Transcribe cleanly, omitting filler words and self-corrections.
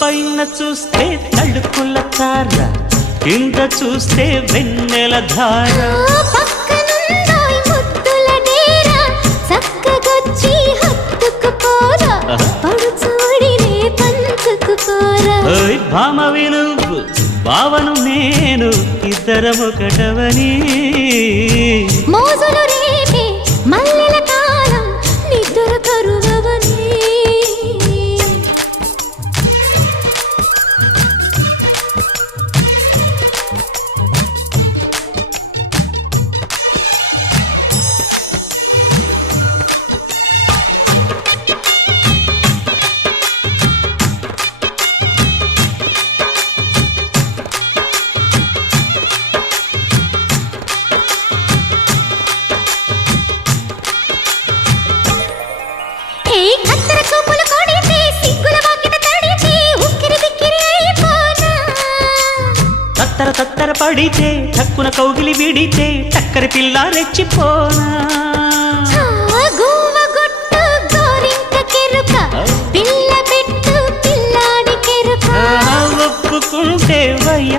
పైన చూస్తే తడుకుల తార, కింద చూస్తే వెన్నెల ధార. పక్కనుందోయ్ ముద్దుల డేరా, చక్కగొచ్చి హత్తుకుపోరా, పడుచూడినే పంచుకుపోరా. ఓయ్ భామ వినువ్వు, భావను నేను, ఇద్దరమొకటవని. మోజులు రేపే మల్లెల కాలం, నిద్ర కరువవని. తత్తర తత్తర పడితే, తక్కున కౌగిలి విడితే, చక్కరి పిల్ల రెచ్చిపోనా.